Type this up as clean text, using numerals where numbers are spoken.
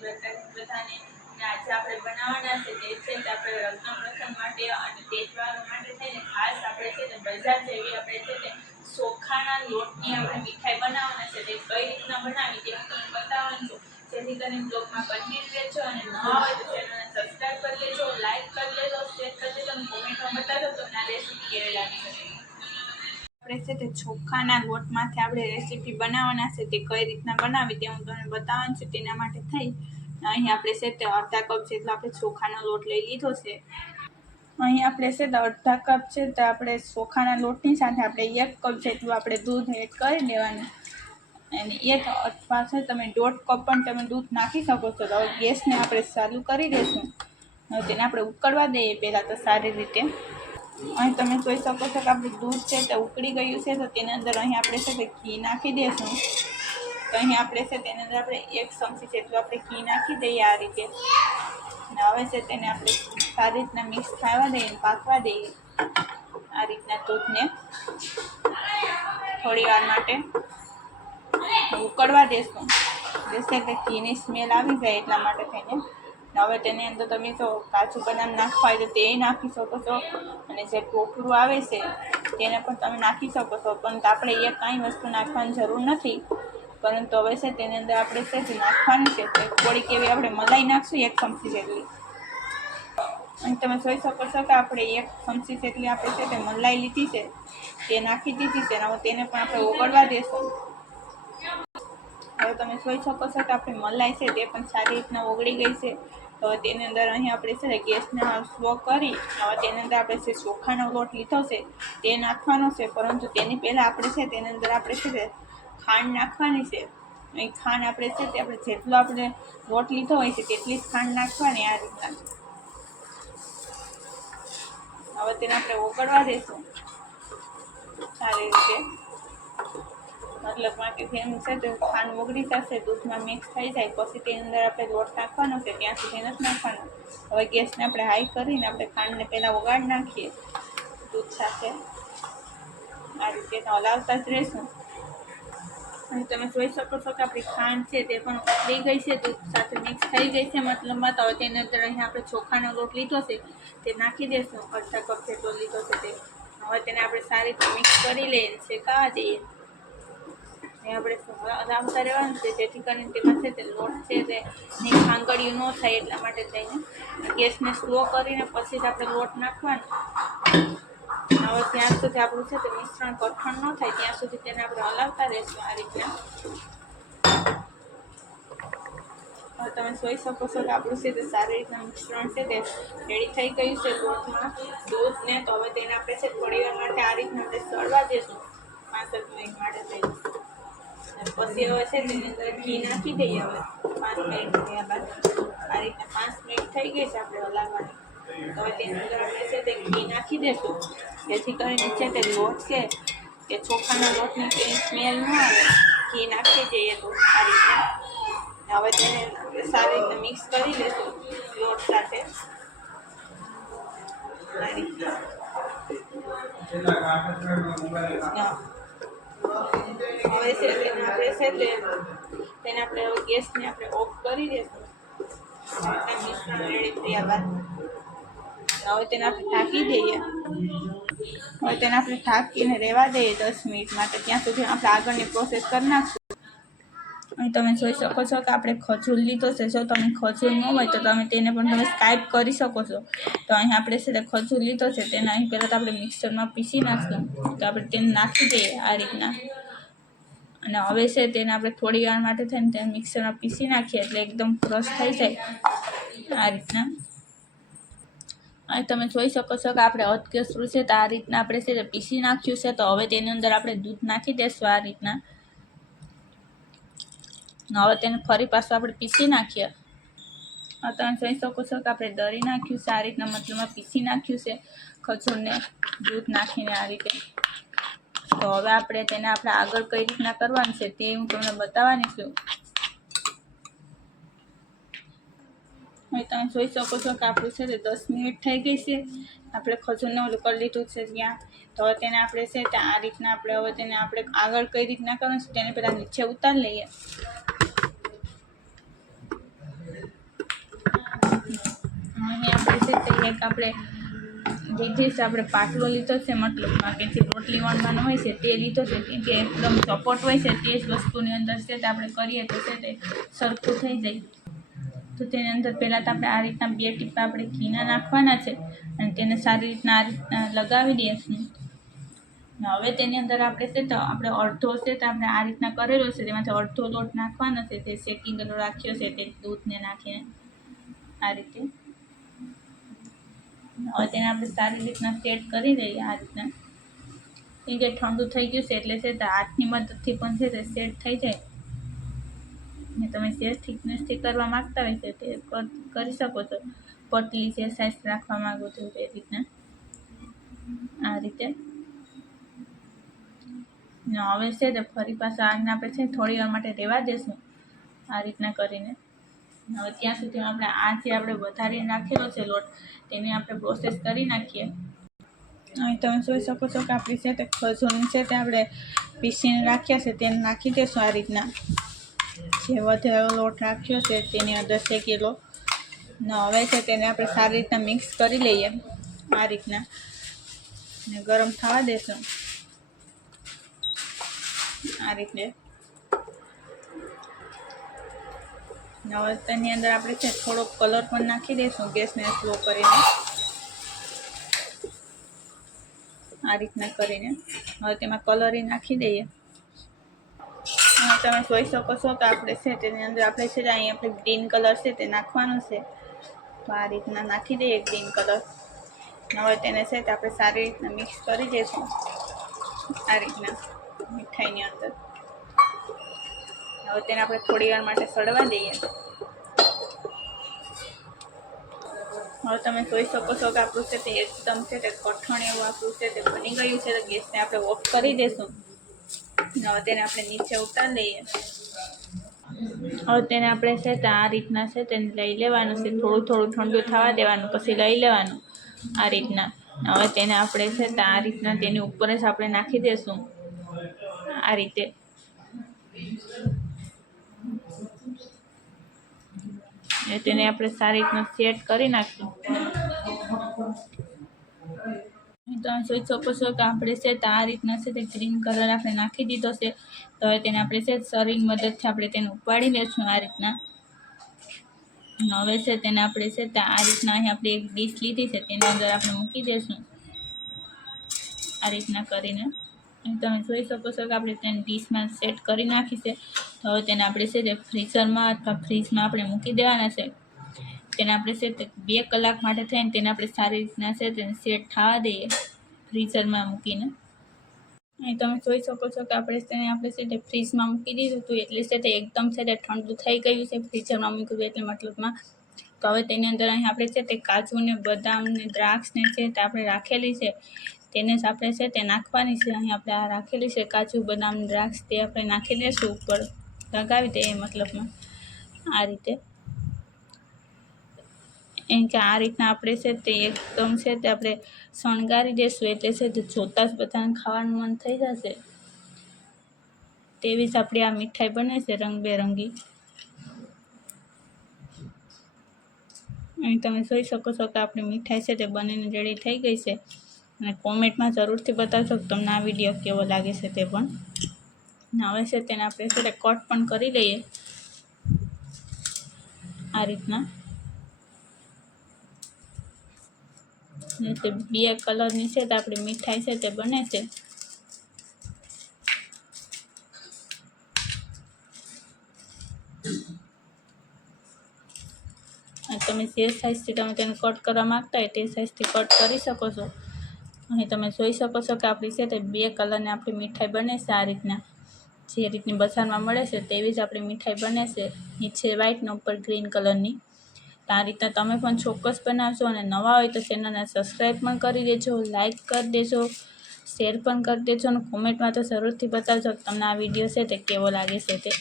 બધાને. આજે આપણે બનાવવાના છે તે છે તે આપણે લગ્ન પ્રસંગ માટે અને તહેવારો માટે થઈને ખાસ આપણે છે ને બજાર જેવી આપણે છે ને ચોખાના લોટની આપણે મીઠાઈ બનાવવાના છે. તે કઈ રીતના બનાવી તે હું તમને બતાવવાનું છું. જેથી કરીને બ્લોગમાં કન્ટિન્યુ રહેજો અને ન હોય તો ચેનલને સબસ્ક્રાઈબ કરી લેજો, લાઈક કરી લેજો, શેર કરી દેજો અને કોમેન્ટમાં બતાવજો તમને આ રેસીપી કેવી લાગી શકે. આપણે છે તે ચોખાના લોટમાંથી આપણે રેસીપી બનાવવાના છે. તે કઈ રીતના બનાવી તે હું તમને બતાવવાનું છું. તેના માટે થઈ અહીં આપણે છે તે અડધા કપ જેટલો આપણે ચોખાનો લોટ લઈ લીધો છે. અહીં આપણે છે તો અડધા કપ છે તો આપણે ચોખાના લોટની સાથે આપણે 1 કપ જેટલું આપણે દૂધ એડ કરી દેવાનું અને 1 અથવા છે તમે 1.5 કપ પણ તમે દૂધ નાખી શકો છો. તો ગેસને આપણે ચાલુ કરી દઈશું. હવે તેને આપણે ઉકળવા દઈએ પહેલાં તો સારી રીતે. અહીં તમે જોઈ શકો છો કે આપણું દૂધ છે તે ઉકળી ગયું છે. તો તેની અંદર અહીં આપણે છે તે ઘી નાખી દઈશું. તો અહીં આપણે છે તેની અંદર આપણે 1 ચમચી જેટલું આપણે ઘી નાખી દઈએ આ રીતે. અને હવે છે તેને આપણે સારી રીતના મિક્સ થવા દઈએ, પાકવા દઈએ આ રીતના દૂધને થોડી વાર માટે ઉકળવા દેશું. જેથી કે ઘીની સ્મેલ આવી જાય એટલા માટે થઈને. હવે તેની અંદર તમે જો કાજુ બદામ નાખવા હોય તો તે નાખી શકો છો અને જે ટોપરું આવે છે તેને પણ તમે નાખી શકો છો. પરંતુ આપણે એ કાંઈ વસ્તુ નાખવાની જરૂર નથી. પરંતુ હવે છે તેની અંદર આપણે છે જે નાખવાનું છે તે થોડીક એવી આપણે મલાઈ નાખશું 1 ચમચી જેટલી. અને તમે જોઈ શકો છો કે આપણે 1 ચમચી જેટલી આપણે છે તે મલાઈ લીધી છે તે નાખી દીધી છે. હવે તેને પણ આપણે ઓગળવા દેશું. હવે તમે જોઈ શકો છો કે આપણી મલાઈ છે તે પણ સારી રીતના ઓગળી ગઈ છે. હવે તેની અંદર અહીં આપણે છે ગેસને સ્લો કરી હવે તેની અંદર આપણે જે ચોખાનો લોટ લીધો છે તે નાખવાનો છે. પરંતુ તેની પહેલાં આપણે છે તેની અંદર આપણે છે તે ખાંડ નાખવાની છે. અહીં ખાંડ આપણે છે તે આપણે જેટલો આપણે લોટ લીધો હોય છે તેટલી જ ખાંડ નાખવાની આ રીતના. હવે તેને આપણે ઓગળવા દઈશું સારી રીતે. મતલબમાં કે જેમ છે તે ખાંડ ઓગળી જશે, દૂધમાં મિક્સ થઈ જાય પછી તેની અંદર આપણે લોટ નાખવાનો છે ત્યાં સુધી નથી નાખવાનો. હવે ગેસને આપણે હાઈ કરીને આપણે ખાંડને પહેલાં ઓગાળી નાખીએ દૂધ સાથે. આ રીતે હલાવતા જ રહીશું. અને તમે જોઈ શકો છો કે આપણી ખાંડ છે તે પણ ઉકળી ગઈ છે, દૂધ સાથે મિક્સ થઈ ગઈ છે મતલબમાં. તો હવે તેની અંદર અહીં આપણે ચોખાનો લોટ લીધો છે તે નાખી દઈશું. અડધા કપ જેટલો લીધો છે તે. હવે તેને આપણે સારી રીતે મિક્સ કરી લઈએ, શેકાવા દઈએ. એ આપણે હલાવતા રહેવાનું છે જેથી કરીને તેમાં છે તે લોટ છે તેની ખાંગળિયું ન થાય એટલા માટે થઈને ગેસને સ્લો કરીને પછી જ આપણે લોટ નાખવાનો. હવે ત્યાં સુધી આપણું છે તે મિશ્રણ કઠણ ન થાય ત્યાં સુધી તેને આપણે હલાવતા રહીશું આ રીતના. હવે તમે જોઈ શકો છો કે આપણું છે તે સારી રીતના મિશ્રણ છે તે રેડી થઈ ગયું છે લોટમાં દૂધને. તો હવે તેને આપણે છે થોડી વાર માટે આ રીતના આપણે સળવા દઈશું 5 મિનિટ માટે થઈને. પછી હવે છે તેની અંદર ઘી નાખી દઈએ. હવે 5 મિનિટ થયા બાદ આ રીતના 5 મિનિટ થઈ ગઈ છે આપણે હલાવવાની. તો હવે તેની અંદર આપણે છે તે ઘી નાખી દઈશું જેથી કરીને છે તે લોટ છે કે ચોખાના લોટની કંઈ સ્મેલ ન આવે. ઘી નાખી દઈએ તો આ રીતે. હવે તેને આપણે સારી રીતે મિક્સ કરી લઈશું લોટ સાથે આ રીતે. હવે છે તેને આપણે છે તેને આપણે હવે ગેસને આપણે ઓફ કરી દઈશું. મિશ્રણ રેડી થયા બાદ હવે તેને આપણે ઢાંકી દઈએ. હવે તેને આપણે ઢાંકીને રહેવા દઈએ 10 મિનિટ માટે. ત્યાં સુધી આપણે આગળની પ્રોસેસ કરી નાખશું. અહીં તમે જોઈ શકો છો કે આપણે ખજૂર લીધો છે. જો તમે ખજૂર ન હોય તો તમે તેને પણ તમે સ્કાઈપ કરી શકો છો. તો અહીં આપણે છે તે ખજૂર લીધો છે તેને અહીં પહેલાં તો આપણે મિક્સરમાં પીસી નાખશું. તો આપણે તેને નાખી દઈએ આ રીતના. અને હવે છે તેને આપણે થોડી વાર માટે થઈને તેને મિક્સરમાં પીસી નાખીએ એટલે એકદમ ક્રશ થઈ જાય આ રીતના. અહીં તમે જોઈ શકો છો કે આપણે અધકેસરું છે તો આ રીતના આપણે છે તે પીસી નાખ્યું છે. તો હવે તેની અંદર આપણે દૂધ નાખી દઈશું આ રીતના. હવે તેને ફરી પાછું આપણે પીસી નાખીએ. તમે જોઈ શકો છો કે આપણે દળી નાખ્યું છે આ રીતના, મતલબમાં પીસી નાખ્યું છે ખજૂરને દૂધ નાખીને આ રીતે. તો હવે આપણે તેને આપણે આગળ કઈ રીતના કરવાનું છે તે હું તમને બતાવવાની છું. હવે તમે જોઈ શકો છો કે આપણું છે તે 10 મિનિટ થઈ ગઈ છે. આપણે ખજૂરને ઓલું કરી લીધું છે ત્યાં. તો હવે તેને આપણે છે તે આ રીતના આપણે હવે તેને આપણે આગળ કઈ રીતના કરવાનું છે તેને પહેલાં નીચે ઉતારી લઈએ. એક આપણે લીધી છે, આપણે પાટલો લીધો છે, મતલબમાં કે જે રોટલી વણવાનો હોય છે તે લીધો છે, કેમ કે એકદમ સપોર્ટ હોય છે તે જ વસ્તુની અંદર છે તે આપણે કરીએ તો છે તે સરખું થઈ જાય. તો તેની અંદર પહેલાં તો આપણે આ રીતના 2 ટીપા આપણે ઘીના નાખવાના છે અને તેને સારી રીતના આ રીતના લગાવી દઈશું. હવે તેની અંદર આપણે છે તો આપણે અડધો છે તો આપણે આ રીતના કરેલો છે તેમાંથી અડધો લોટ નાખવાનો છે, તે શેકીને રાખ્યો છે તે દૂધને નાખીને આ રીતે. હવે તેને આપણે સારી રીતના સેટ કરી દઈએ આ રીતના. એ જે ઠંડુ થઈ ગયું છે એટલે છે તો હાથની મદદથી પણ છે તે સેટ થઈ જાય. ને તમે જે થિકનેસથી કરવા માગતા હોય છે તે કરી શકો છો. પતલી જે સાઈઝ રાખવા માંગો છો તે રીતના આ રીતે. હવે છે તો ફરી પાછા આને આપણે છે થોડી વાર માટે રહેવા દેશું આ રીતના કરીને. હવે ત્યાં સુધી આપણે આ જે આપણે વધારી નાખેલો છે લોટ તેની આપણે પ્રોસેસ કરી નાખીએ. અહીં તમે જોઈ શકો છો કે આપણી છે તે ખજૂરની છે તે આપણે પીસીને રાખ્યા છે તેને નાખી દઈશું આ રીતના. જે વધેલો લોટ રાખ્યો છે તેની અંદર શેકેલો. ને હવે છે તેને આપણે સારી રીતના મિક્સ કરી લઈએ આ રીતના ને ગરમ થવા દેશું આ રીતે. હવે તેની અંદર આપણે છે થોડોક કલર પણ નાખી દઈશું ગેસને સ્લો કરીને આ રીતના કરીને. હવે તેમાં કલરી નાખી દઈએ. તમે જોઈ શકો છો કે આપણે છે તેની અંદર આપણે છે અહીં આપણે ગ્રીન કલર છે તે નાખવાનો છે, તો આ રીતના નાખી દઈએ ગ્રીન કલર. હવે તેને છે તે આપણે સારી રીતના મિક્સ કરી દઈશું આ રીતના મીઠાઈની અંદર. હવે તેને આપણે થોડી વાર માટે સડવા દઈએ. હવે તમે જોઈ શકો છો કે આપણું છે તે એકદમ છે તે કઠણ એવું આપણું છે તે બની ગયું છે. તો ગેસને આપણે ઓફ કરી દઈશું. હવે તેને આપણે નીચે ઉતારી લઈએ. હવે તેને આપણે છે તે આ રીતના છે તેને લઈ લેવાનું છે, થોડું થોડું ઠંડુ થવા દેવાનું, પછી લઈ લેવાનું આ રીતના. હવે તેને આપણે છે તે આ રીતના તેની ઉપર જ આપણે નાખી દઈશું આ રીતે. તેને આપણે સારી રીતના સેટ કરી નાખીશું. તમે જોઈ શકો છો કે આપણે છે તો આ રીતના છે તે ગ્રીન કલર આપણે નાખી દીધો છે. તો હવે તેને આપણે છે શરીરની મદદથી આપણે તેને ઉપાડી લઈશું આ રીતના. હવે છે તેને આપણે છે તો આ રીતના અહીં આપણે એક ડીશ લીધી છે તેની અંદર આપણે મૂકી દઈશું આ રીતના કરીને. તમે જોઈ શકો છો કે આપણે તેને ડીશમાં સેટ કરી નાખી છે. તો હવે તેને આપણે છે તે ફ્રીઝરમાં અથવા ફ્રીજમાં આપણે મૂકી દેવાના છે. તેને આપણે છે તે 2 કલાક માટે થઈને તેને આપણે સારી રીતના છે તેને સેટ થવા દઈએ ફ્રીઝરમાં મૂકીને. અહીં તમે જોઈ શકો છો કે આપણે છે તે ફ્રીજમાં મૂકી દીધું હતું એટલે છે તે એકદમ છે તે ઠંડુ થઈ ગયું છે ફ્રીઝરમાં મૂક્યું એટલે મતલબમાં. તો હવે તેની અંદર અહીં આપણે છે તે કાજુ ને બદામ ને દ્રાક્ષ ને છે તે આપણે રાખેલી છે તેને જ આપણે છે તે નાખવાની છે. અહીં આપણે આ રાખેલી છે કાજુ બદામ દ્રાક્ષ તે આપણે નાખી દઈશું ઉપર, લગાવી દઈએ મતલબમાં આ રીતે. એમ કે આ રીતના આપણે છે તે એકદમ છે તે આપણે શણગારી દઈશું એટલે છે તે જોતાં જ બધાને ખાવાનું મન થઈ જશે. તેવી જ આપણી આ મીઠાઈ બને છે રંગબેરંગી. અહીં તમે જોઈ શકો છો કે આપણી મીઠાઈ છે તે બનીને રેડી થઈ ગઈ છે. અને કોમેન્ટમાં જરૂરથી બતાવજો કે તમને આ વિડીયો કેવો લાગે છે તે પણ. હવે છે તેને આપણે છે તે કટ પણ કરી લઈએ આ રીતના. તે 2 કલરની છે તો આપણી મીઠાઈ છે તે બને છે. તમે જે સાઇઝથી તમે તેને કટ કરવા માંગતા હોય તે સાઇઝથી કટ કરી શકો છો. અહીં તમે જોઈ શકો છો કે આપણી છે તે 2 કલરની આપણી મીઠાઈ બને છે આ રીતના. જે રીતની બજારમાં મળે છે તેવી જ આપણી મીઠાઈ બને છે. નીચે વ્હાઈટ ને ઉપર ગ્રીન કલરની. તો આ રીતના તમે પણ ચોક્કસ બનાવજો. અને નવા હોય તો ચેનલને સબસ્ક્રાઈબ પણ કરી દેજો, લાઇક કરી દેજો, શેર પણ કરી દેજો અને કોમેન્ટમાં તો જરૂરથી બતાવજો કે તમને આ વિડીયો છે તે કેવો લાગે છે તે.